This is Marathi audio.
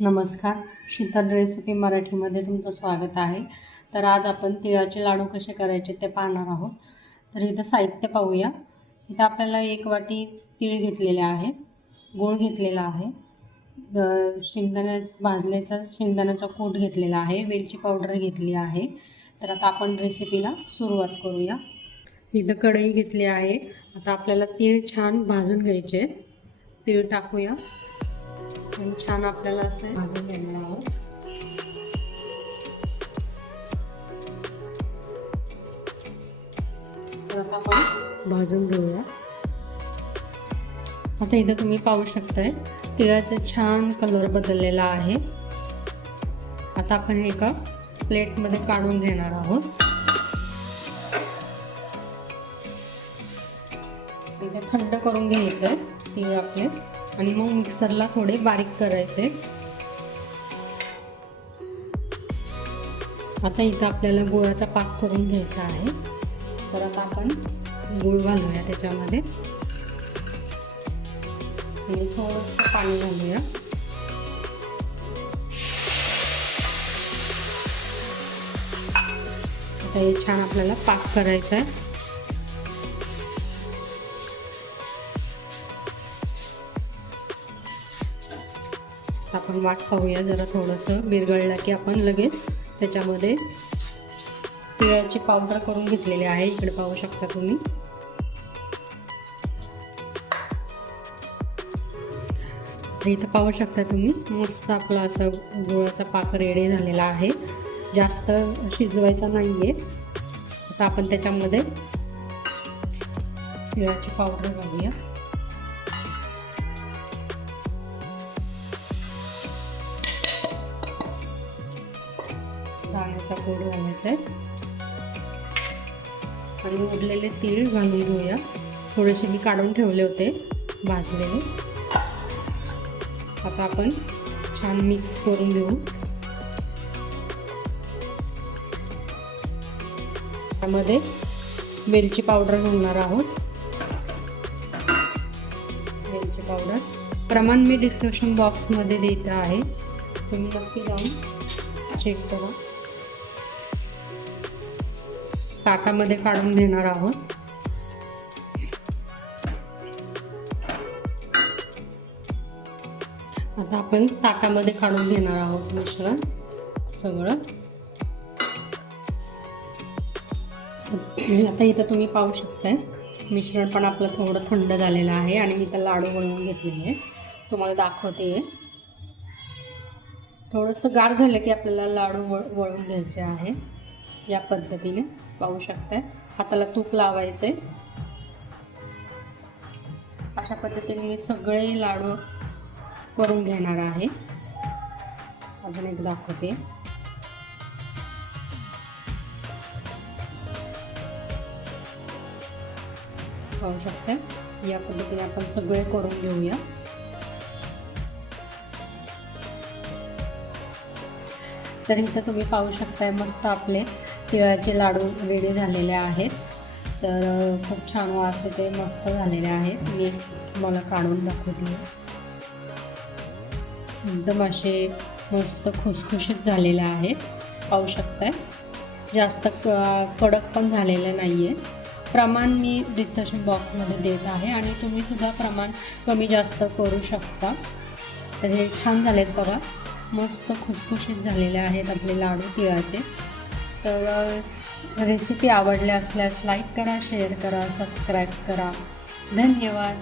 नमस्कार. शीतल रेसिपी मराठीमध्ये तुमचं स्वागत आहे. तर आज आपण तिळाचे लाडू कसे करायचे ते पाहणार आहोत. तर इथं साहित्य पाहूया. इथं आपल्याला एक वाटी तीळ घेतलेले आहे. गूळ घेतलेला आहे. द- शेंगदाण्या शेंगदाण्याचा कूट घेतलेला आहे. वेलची पावडर घेतली आहे. तर आता आपण रेसिपीला सुरुवात करूया. इथं कढई घेतली आहे. आता आपल्याला तीळ छान भाजून घ्यायचे तीळ टाकूया. आणि छान आपल्याला असं भाजून घ्यायला आहोत. तर आता आपण भाजून घेऊया. आता इथं तुम्ही पाहू शकताय तिळाचा छान कलर बदललेला आहे. आता आपण एका प्लेटमध्ये काढून घेणार आहोत. इथे थंड करून घ्यायचं आहे तीळ आपले. आणि मग मिक्सरला थोडे बारीक करायचे. आता इथं आपल्याला गुळाचा पाक करून घ्यायचा आहे. तर आता आपण गुळ घालूया त्याच्यामध्ये. आणि थोडंसं पाणी घालूया. आता हे छान आपल्याला पाक करायचा आहे. आपण वाट पाहूया. जरा थोडंसं विरघळलं की आपण लगेच त्याच्यामध्ये तिळाची पावडर करून घेतलेली आहे. इकडे पाहू शकता तुम्ही. इथं पाहू शकता तुम्ही मस्त आपला असं गुळाचा पाक रेडी झालेला आहे. जास्त शिजवायचा नाही आहे आता आपण त्याच्यामध्ये तिळाची पावडर घालूया. थोडासा गोड घालायचा आहे. आणि उरलेले तीळ घालून घेऊया. थोडेसे मी काढून ठेवले होते भाजलेले. आता आपण छान मिक्स करून घेऊ. त्यामध्ये वेलची पावडर घालणार आहोत. वेलची पावडर. प्रमाण मी डिस्क्रिप्शन बॉक्समध्ये देत आहे. तुम्ही नक्की जाऊन चेक करा. ताटामध्ये काढून घेणार आहोत. आता आपण ताटामध्ये काढून घेणार आहोत मिश्रण सगळं. आता इथं तुम्ही पाहू शकताय मिश्रण पण आपलं थोडं थंड झालेलं आहे आणि मी इथं लाडू बनवून घेतलेले आहे. तुम्हाला दाखवते. आहे थोडंसं गार झालं की आपल्याला लाडू वळ वळून घ्यायचे आहे या पद्धतीने. पाहू शकताय. हाताला तूप लावायचे अशा पद्धतीने मी सगळे लाडू करून घेणार आहे. अजून एक दाखवते. पाहू शकता या पद्धतीने आपण सगळे करून घेऊया. तर इथं तुम्ही पाहू शकताय मस्त आपले तिळाचे लाडू रेडी झालेले आहेत. तर खूप छान वास ते मस्त झालेले आहेत. मी तुम्हाला काढून दाखवते. एकदम असे मस्त खुसखुशीत झालेले आहेत. पाहू शकताय. जास्त क कडक पण झालेले नाही आहे प्रमाण मी डिस्कशन बॉक्समध्ये देत आहे आणि तुम्ही सुद्धा प्रमाण कमी जास्त करू शकता. तर हे छान झालेत बघा. मस्त खुसखुशीत झालेले आहेत आपले लाडू तिळाचे. तर रेसिपी आवडल्या असल्यास लाईक करा शेअर करा सबस्क्राईब करा. धन्यवाद.